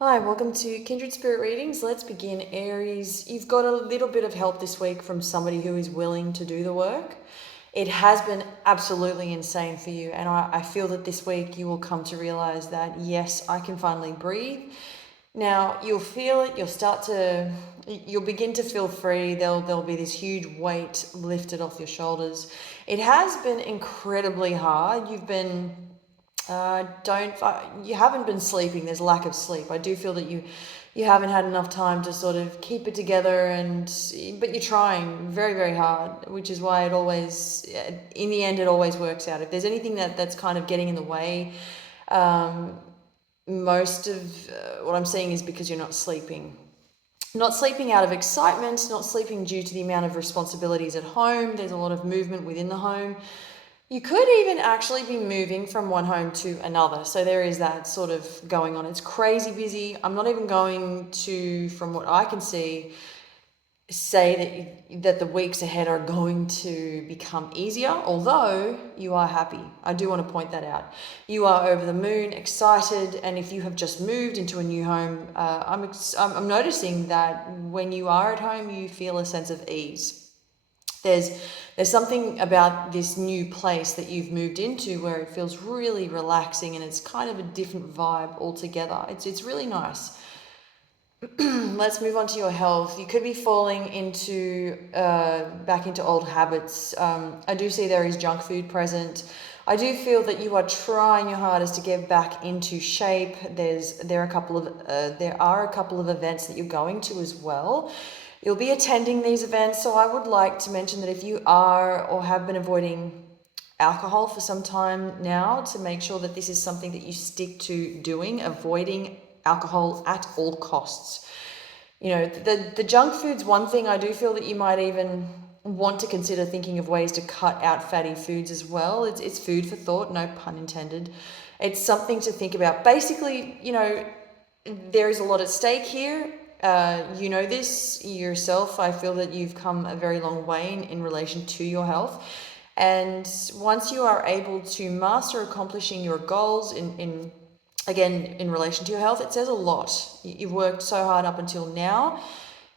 Hi, welcome to Kindred Spirit Readings. Let's begin, Aries. You've got a little bit of help this week from somebody who is willing to do the work. It has been absolutely insane for you, and I feel that this week you will come to realize that, yes, I can finally breathe. Now, you'll feel it, you'll begin to feel free. There'll be this huge weight lifted off your shoulders. It has been incredibly hard. Don't you haven't been sleeping. There's lack of sleep. I do feel that you haven't had enough time to sort of keep it together, but you're trying very, very hard, which is why it always, in the end, it always works out. If there's anything that's kind of getting in the way, most of what I'm seeing is because you're not sleeping. Not sleeping out of excitement, not sleeping due to the amount of responsibilities at home. There's a lot of movement within the home. You could even actually be moving from one home to another. So there is that sort of going on. It's crazy busy. I'm not even going to, from what I can see, say that the weeks ahead are going to become easier, although you are happy. I do want to point that out. You are over the moon, excited, and if you have just moved into a new home, I'm noticing that when you are at home, you feel a sense of ease. There's there's something about this new place that you've moved into where it feels really relaxing, and it's kind of a different vibe altogether. It's really nice. Let's move on to your health. You could be falling into back into old habits. I do see there is junk food present. I do feel that you are trying your hardest to get back into shape. There are a couple of events that you're going to as well. You'll be attending these events, so I would like to mention that if you are or have been avoiding alcohol for some time now, to make sure that this is something that you stick to doing, avoiding alcohol at all costs. You know, the junk food's one thing. I do feel that you might even want to consider thinking of ways to cut out fatty foods as well. It's food for thought, no pun intended. It's something to think about. Basically, there is a lot at stake here. You know this yourself. I feel that you've come a very long way in relation to your health. And once you are able to master accomplishing your goals in relation to your health, it says a lot. You've worked so hard up until now.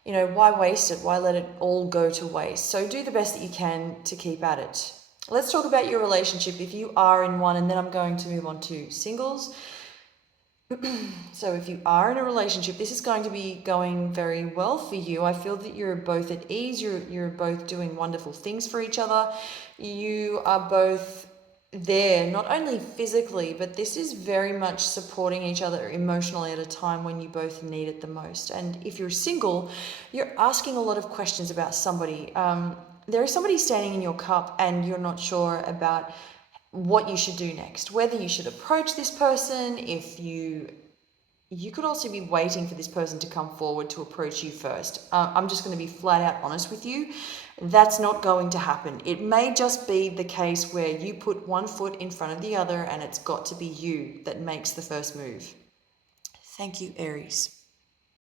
Why waste it? Why let it all go to waste? So do the best that you can to keep at it. Let's talk about your relationship if you are in one, and then I'm going to move on to singles. So if you are in a relationship, this is going to be going very well for you. I feel that you're both at ease. You're both doing wonderful things for each other. You are both there, not only physically, but this is very much supporting each other emotionally at a time when you both need it the most. And if you're single, you're asking a lot of questions about somebody. There is somebody standing in your cup, and you're not sure about what you should do next, whether you should approach this person. If you could also be waiting for this person to come forward to approach you first. I'm just going to be flat out honest with you. That's not going to happen. It may just be the case where you put one foot in front of the other, and it's got to be you that makes the first move. Thank you, Aries.